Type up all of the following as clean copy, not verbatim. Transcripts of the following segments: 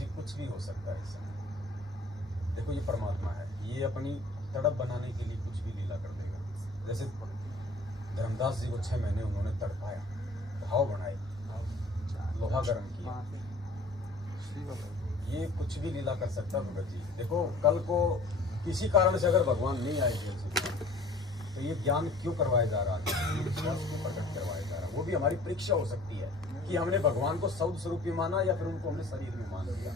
जी कुछ भी हो सकता है इस समय। देखो ये परमात्मा है, ये अपनी तड़प बनाने के लिए कुछ भी लीला कर देगा। जैसे धर्मदास जी को 6 महीने उन्होंने तड़पाया, भाव बनाए, लोहा गर्म किया, ये कुछ भी लीला कर सकता है भगत जी। देखो कल को किसी कारण से अगर भगवान नहीं आए जेल से तो ये ज्ञान क्यों करवाया जा रहा है, विश्वास क्यों प्रकट करवाया जा रहा है, वो भी हमारी परीक्षा हो सकती है कि हमने भगवान को शब्द स्वरूप ही माना या फिर उनको हमने शरीर में मान लिया।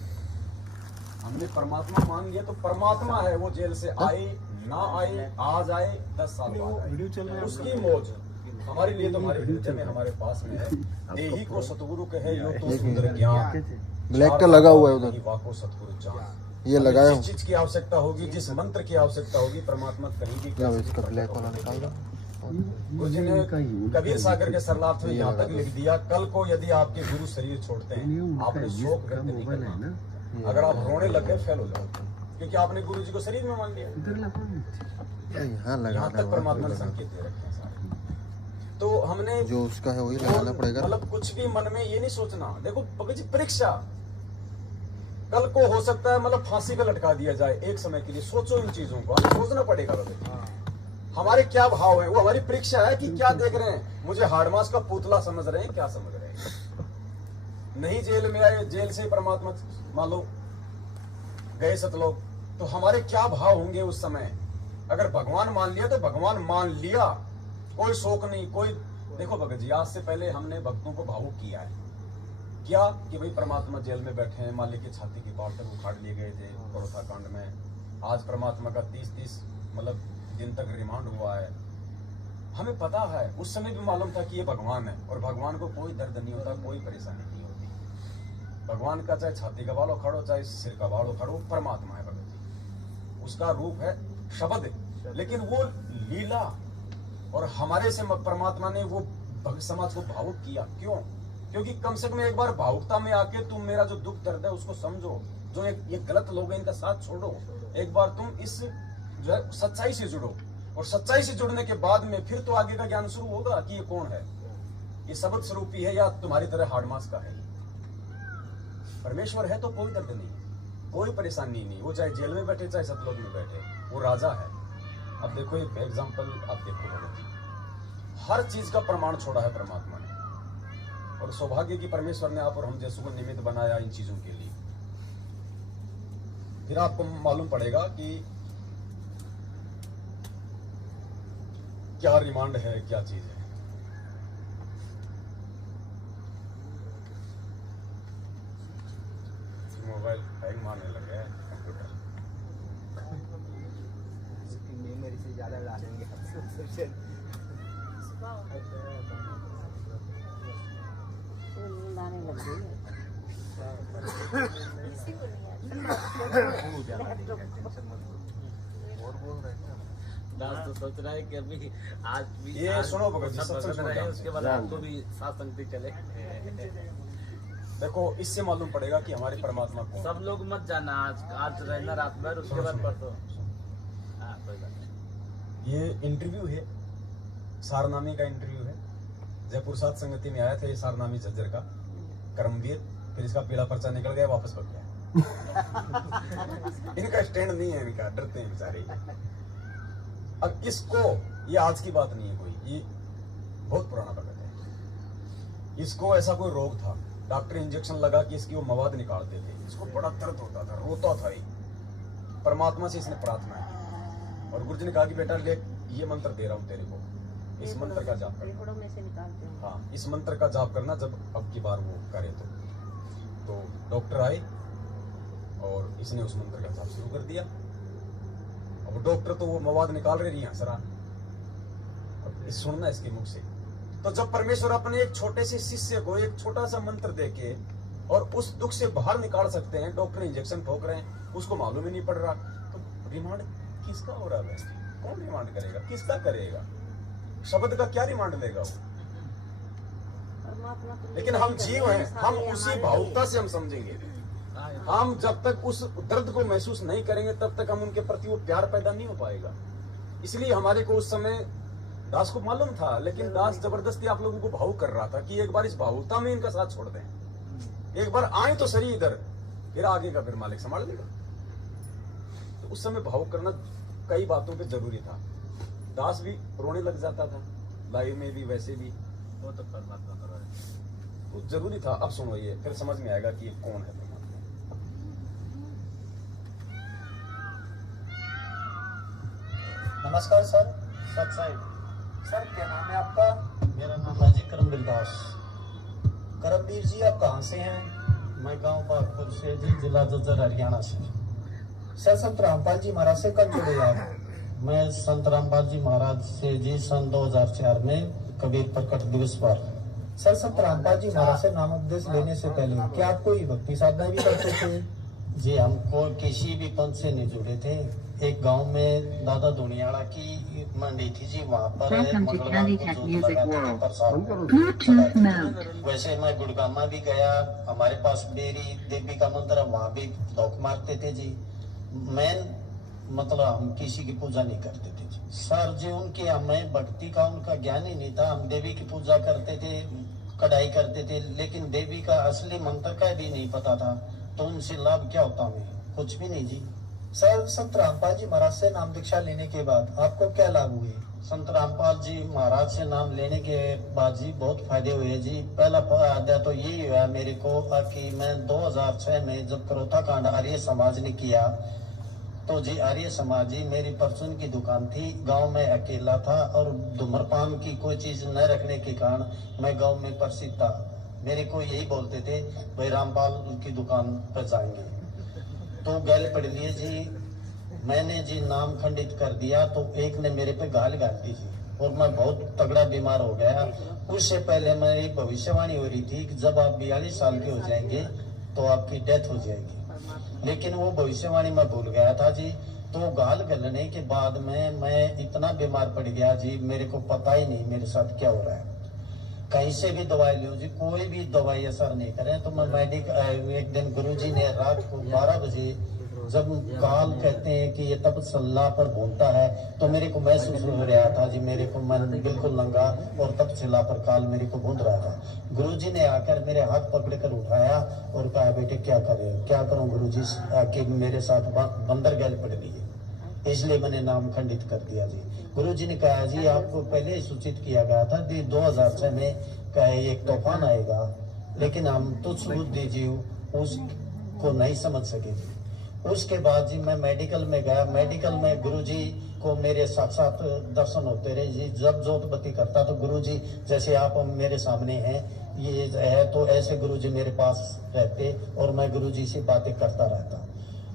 हमने परमात्मा मान लिया तो परमात्मा है, वो जेल से आए ना आए, आज आए 10 साल बाद आए, उसकी मौज हमारे लिए तो हमारे हृदय में हमारे पास में है। देही को सतगुरु कहे यो तो सुंदर ज्ञान, ब्लैक का लगा हुआ है उधर, वाको सतगुरु जान। ये लगाया जिस चीज की आवश्यकता होगी, जिस मंत्र की आवश्यकता होगी, परमात्मा कहीं भी इसका ब्लैक वाला निकाल दो। गुरु जी ने कबीर सागर के सरलार्थ में यहाँ तक लिख दिया, कल को यदि आपके गुरु शरीर छोड़ते हैं, आपने शोक व्यक्त नहीं करना। अगर आप रोने लग गए फेल हो जाओ, क्योंकि आपने गुरु जी को शरीर में मान लिया। यहाँ तक परमात्मा ने संकेत दे रखे हैं सारे। तो हमने जो उसका है वही लगाना पड़ेगा। मतलब कुछ भी मन में ये नहीं सोचना। देखो भगत जी परीक्षा, कल को हो सकता है मतलब फांसी पे लटका दिया जाए एक समय के लिए। सोचो इन चीजों को, हमें सोचना पड़ेगा भगत जी। हमारे क्या भाव है, वो हमारी परीक्षा है कि क्या देख रहे हैं। मुझे हाड़मास का पुतला समझ रहे हैं, क्या समझ रहे हैं। नहीं जेल में आए, जेल से परमात्मा मान लो गए सतलोक, तो हमारे क्या भाव होंगे उस समय। अगर भगवान मान लिया तो भगवान मान लिया, कोई शोक नहीं, कोई। देखो भगत जी आज से पहले हमने भक्तों को भावुक किया है क्या कि भाई परमात्मा जेल में बैठे हैं, मालिक की छाती की पार तक उखाड़ लिए गए थे परोथा कांड में। आज परमात्मा का 30 मतलब दिन तक रिमांड हुआ है। हमें पता है, उस समय भी मालूम था कि ये भगवान है और भगवान को कोई दर्द नहीं होता, कोई परेशानी नहीं होती। भगवान का चाहे छाती का बाल उखाड़ो, चाहे सिर का बाल उखाड़ो, परमात्मा है भगत जी। उसका रूप है शब्द, लेकिन वो लीला। और हमारे से परमात्मा ने वो भक्त समाज को भावुक किया। क्यों? क्योंकि कम से कम एक बार भावुकता में आके तुम मेरा जो दुख दर्द है उसको समझो। जो ये गलत लोग हैं इनका साथ छोड़ो, एक बार तुम इस जो है सच्चाई से जुड़ो। और सच्चाई से जुड़ने के बाद में फिर तो आगे का ज्ञान शुरू होगा कि ये कौन है, ये शब्द स्वरूपी है या तुम्हारी तरह हाड़मास का है। परमेश्वर है तो कोई दर्द नहीं, कोई परेशानी नहीं। वो चाहे जेल में बैठे, चाहे सतलोक में बैठे, वो राजा है। अब देखो एक एग्जाम्पल आप देखो भगत जी, हर चीज का प्रमाण छोड़ा है परमात्मा ने। और सौभाग्य की परमेश्वर ने आप और हम जैसों को निमित्त बनाया इन चीजों के लिए। फिर आपको मालूम पड़ेगा कि क्या रिमांड है, क्या चीज है। मोबाइल हैंग मारने लगे हैं, कंप्यूटर मेमोरी से ज्यादा डालेंगे लाने लग गई है। दास तो सोच रहा है कि अभी आज भी ये सुनो भगत जी, सब सत्संग भगत रहे, सुनो उसके बाद आपको भी साथ संगति चले। देखो इससे मालूम पड़ेगा कि हमारे परमात्मा कौन। सब लोग मत जाना, आज रहना रात भर, उसके बाद परसों। हाँ कोई बात नहीं। ये इंटरव्यू है, सारनामी का इंटरव्यू है। जयपुर सात संगति में आया था ये सारनामी झज्जर का कर्मवीर, फिर इसका पीला पर्चा निकल गया, वापस भाग गया। इनका स्टैंड नहीं है, इनका डरते हैं बेचारे। अब इसको, ये आज की बात नहीं है कोई, ये बहुत पुराना भगत है। इसको ऐसा कोई रोग था, डॉक्टर इंजेक्शन लगा कि इसकी वो मवाद निकालते थे। इसको बड़ा दर्द होता था, रोता था। परमात्मा से इसने प्रार्थना की और गुरुजी ने कहा कि बेटा ले, ये मंत्र दे रहा हूं तेरे को, इस मंत्र का जाप करना। में से निकालते हैं। हाँ, इस मंत्र का जाप करना जब अब की बार वो करे तो डॉक्टर आए और इसने उस मंत्र का जाप शुरू कर दिया। अब डॉक्टर तो वो मवाद निकाल रहे हैं सरा, अब सुनना इसके मुख से। तो जब परमेश्वर अपने एक छोटे से शिष्य को एक छोटा सा मंत्र देके और उस दुख से बाहर निकाल सकते हैं, डॉक्टर इंजेक्शन ठोक रहे हैं, उसको मालूम ही नहीं पड़ रहा, तो रिमांड किसका हो रहा है? कौन रिमांड करेगा, किसका करेगा? शब्द का क्या रिमांड लेगा वो? लेकिन हम जीव हैं, हम उसी भावुकता से हम समझेंगे। हम जब तक उस दर्द को महसूस नहीं करेंगे तब तक हम उनके प्रति वो प्यार पैदा नहीं हो पाएगा। इसलिए हमारे को उस समय दास को मालूम था, लेकिन दास जबरदस्ती आप लोगों को भावुक कर रहा था कि एक बार इस भावुकता में इनका साथ छोड़ दें, एक बार आए तो सही इधर। फिर आगे का फिर मालिक संभाल लेगा। तो उस समय भावुक करना कई बातों पे जरूरी था। दास भी रोने लग जाता था, लाइव में भी वैसे भी, वो तो परमात्मा करो है। तो जरूरी था। अब सुनो ये, फिर समझ में आएगा कि ये कौन है परमात्मा। नमस्कार सर। सत्साई, सर क्या नाम है आपका? मेरा नाम है जी करमवीर दास। करमवीर जी आप कहाँ से हैं? मैं गांव बागपुर से जी, जिला जज्जर, हरियाणा से। सर संत रामपाल जी महाराज से कब जुड़े आप? मैं संत रामपाल जी महाराज से जी सन 2004 में कबीर प्रकट दिवस पर। सर संत रामपाल जी महाराज से नाम उपदेश लेने से पहले क्या आप कोई भक्ति साधना भी करते थे? जी हमको किसी भी पंथ से नहीं जुड़े थे। एक गांव में दादा दुनियाड़ा की मंडी थी जी, वहाँ पर Welcome to मंगलवार Candy को Tech जोत Music लगाते थे World. प्रसाद। Bluetooth mode. वैसे मैं गुड़गामा भी गया, हमारे पास बेरी देवी का मंदिर है, वहाँ भी धोख मारते थे जी। मेन मतलब हम किसी की पूजा नहीं करते थे जी। सर जी उनके हमें भक्ति का उनका ज्ञान ही नहीं था। हम देवी की पूजा करते थे, कढ़ाई करते थे, लेकिन देवी का असली मंत्र का भी नहीं पता था। तो उनसे लाभ क्या होता हमें? कुछ भी नहीं जी। सर संत रामपाल जी महाराज से नाम दीक्षा लेने के बाद आपको क्या लाभ हुए? संत रामपाल जी महाराज से नाम लेने के बाद जी बहुत फायदे हुए जी। पहला फायदा तो यही हुआ मेरे को कि मैं 2006 में जब करोथा कांड आर्य समाज ने किया, तो जी आर्य समाज जी मेरी परचून की दुकान थी, गांव में अकेला था और धूम्रपान की कोई चीज न रखने के कारण मैं गांव में प्रसिद्ध था। मेरे को यही बोलते थे भाई रामपाल की दुकान पर जाएंगे, तो गैल पड़ लिए जी। मैंने जी नाम खंडित कर दिया तो एक ने मेरे पे गाल गाल दी जी और मैं बहुत तगड़ा बीमार हो गया। उससे पहले मेरी भविष्यवाणी हो रही थी कि जब आप 42 साल के हो जाएंगे तो आपकी डेथ हो जाएगी, लेकिन वो भविष्यवाणी मैं भूल गया था जी। तो गाल गलने के बाद में मैं इतना बीमार पड़ गया जी, मेरे को पता ही नहीं मेरे साथ क्या हो रहा है। कहीं से भी दवाई लो जी, कोई भी दवाई असर नहीं करे। तो मैं एक दिन गुरुजी ने रात को 12 बजे जब काल कहते हैं कि ये तब सल्लाह पर बोलता है, तो मेरे को महसूस हो रहा था जी, मेरे को मन बिल्कुल नंगा और तब सल्लाह पर काल मेरे को बूंद रहा था। गुरुजी ने आकर मेरे हाथ पकड़ कर उठाया और कहा बेटे क्या करे, क्या करूं गुरुजी कि मेरे साथ बंदर गैल पड़ गई है, इसलिए मैंने नाम खंडित कर दिया जी। गुरुजी ने कहा जी आपको पहले ही सूचित किया गया था 2006 में एक तूफान आएगा, लेकिन हम तुच्छ बुद्धि जीव उसको नहीं समझ सके जी। उसके बाद जी मैं मेडिकल में गया। मेडिकल में गुरुजी को मेरे साथ दर्शन होते रहे जी। जब जोत बत्ती करता तो गुरुजी जैसे आप मेरे सामने हैं ये है, तो ऐसे गुरुजी मेरे पास रहते और मैं गुरुजी से बातें करता रहता।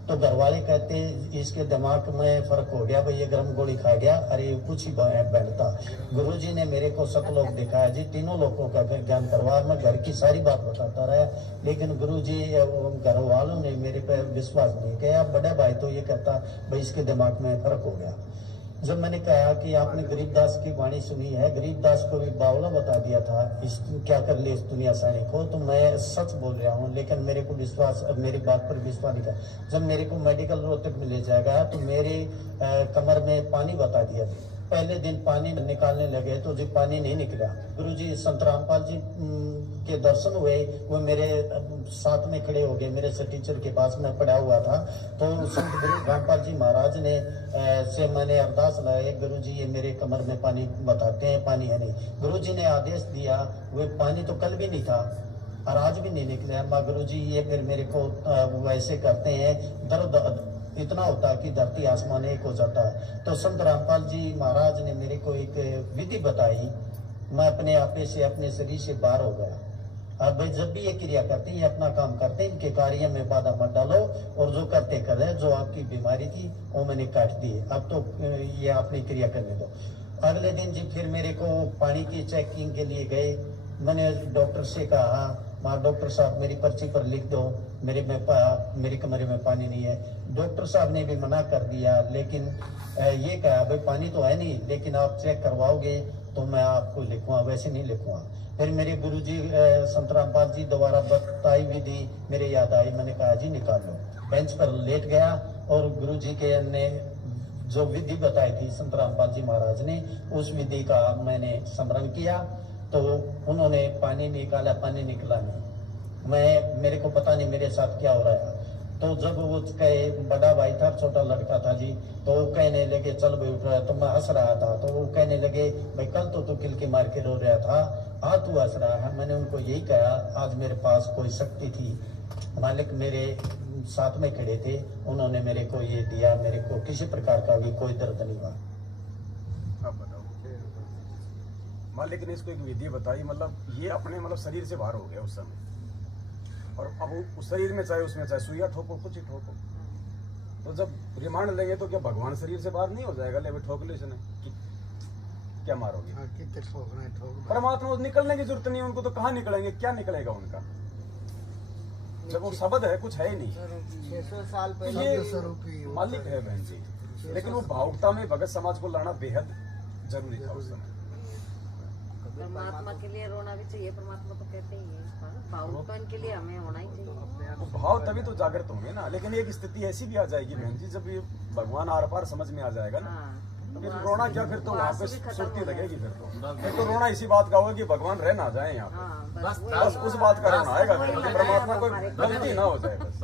तो घर वाले कहते इसके दिमाग में फर्क हो गया भाई, ये गर्म गोली खा गया, अरे कुछ ही बैठता। गुरुजी ने मेरे को सतलोक दिखाया जी, तीनों लोगों का ज्ञान करवा। मैं घर की सारी बात बताता रहा, लेकिन गुरुजी घर वालों ने मेरे पे विश्वास नहीं किया। बड़े भाई तो ये कहता भाई इसके दिमाग में फर्क हो गया। जब मैंने कहा कि आपने गरीबदास की वाणी सुनी है, गरीबदास को भी बावला बता दिया था इस क्या कर ले इस दुनिया सारी को, तो मैं सच बोल रहा हूँ, लेकिन मेरे को विश्वास, मेरी बात पर विश्वास नहीं था। जब मेरे को मेडिकल रोहतक में ले जाया गया तो मेरे कमर में पानी बता दिया था। पहले दिन पानी निकालने लगे तो जी पानी नहीं निकला। गुरुजी संत रामपाल जी के दर्शन हुए, वो मेरे साथ में खड़े हो गए, मेरे से टीचर के पास में पड़ा हुआ था। तो संत गुरु रामपाल जी महाराज ने से मैंने अरदास लाए, गुरुजी ये मेरे कमर में पानी बताते हैं, पानी है नहीं। गुरुजी ने आदेश दिया, वो पानी तो कल भी नहीं था और आज भी नहीं निकला। माँ गुरुजी ये फिर मेरे को वैसे करते हैं, दर्द इतना होता है कि धरती आसमान एक हो जाता है। तो संत रामपाल जी महाराज ने मेरे को एक विधि बताई, मैं अपने आपे से अपने शरीर से बाहर हो गया। अब भाई जब भी ये क्रिया करते हैं, अपना काम करते हैं, इनके कार्य में बाधा मत डालो और जो करते कर रहे, जो आपकी बीमारी थी वो मैंने काट दी है, अब तो ये अपनी क्रिया करने दो। अगले दिन जी फिर मेरे को पानी की चेकिंग के लिए गए। मैंने डॉक्टर से कहा डॉक्टर साहब मेरी पर्ची पर लिख दो, मेरे कमरे में पानी नहीं है। डॉक्टर साहब ने भी मना कर दिया, लेकिन ये कहा भाई पानी तो है नहीं, लेकिन आप चेक करवाओगे तो मैं आपको लिखूंगा, वैसे नहीं लिखूंगा। फिर मेरे गुरुजी संत रामपाल जी दोबारा बताई विधि मेरे याद आई, मैंने कहा जी निकाल लो। बेंच पर लेट गया और गुरुजी के ने जो विधि बताई थी संत रामपाल जी महाराज ने, उस विधि का मैंने स्मरण किया तो उन्होंने पानी निकाला, पानी निकला नहीं। मेरे को पता नहीं मेरे साथ क्या हो रहा है। तो जब वो कहे बड़ा भाई था छोटा लड़का था जी, तो वो कहने लगे चल भाई उठ रहा, तो मैं हंस रहा था, तो वो कहने लगे भाई कल तो तू किलकी मार के रो रहा था, आज तू हंस रहा है। मैंने उनको यही कहा, आज मेरे पास कोई शक्ति थी, मालिक मेरे साथ में खड़े थे, उन्होंने मेरे को ये दिया, मेरे को किसी प्रकार का भी कोई दर्द नहीं हुआ। अब बताओ मालिक ने इसको एक विधि बताई, मतलब ये अपने मतलब शरीर से बाहर हो गया उस समय, और अब उस शरीर में चाहे उसमें चाहे सुइया ठोको कुछ ही ठोको, तो जब रिमांड लेंगे तो क्या भगवान शरीर से बाहर नहीं हो जाएगा? ले ठोक ले इसने क्या मारोगे? परमात्मा निकलने की जरूरत नहीं, उनको तो कहाँ निकलेंगे, क्या निकलेगा उनका जब वो शब्द है, कुछ है ही नहीं। 600 साल पहले ये मालिक है बहन जी, लेकिन वो भावुकता में भगत समाज को लाना बेहद जरूरी था उस समय। परमात्मा के लिए रोना भी चाहिए, परमात्मा तो कहते ही है, भावुक के लिए हमें होना ही चाहिए। वो भाव तभी तो जागृत होंगे ना, लेकिन एक स्थिति ऐसी भी आ जाएगी बहन जी, जब ये भगवान आर पार समझ में आ जाएगा ना, तो फिर रोना क्या, फिर तो वहाँ पे सुर्ती लगेगी, फिर तो रोना इसी बात का होगा कि भगवान रह ना जाए यहाँ पे, बस उस बात का रोना आएगा, परमात्मा कोई गलती ना हो जाए बस।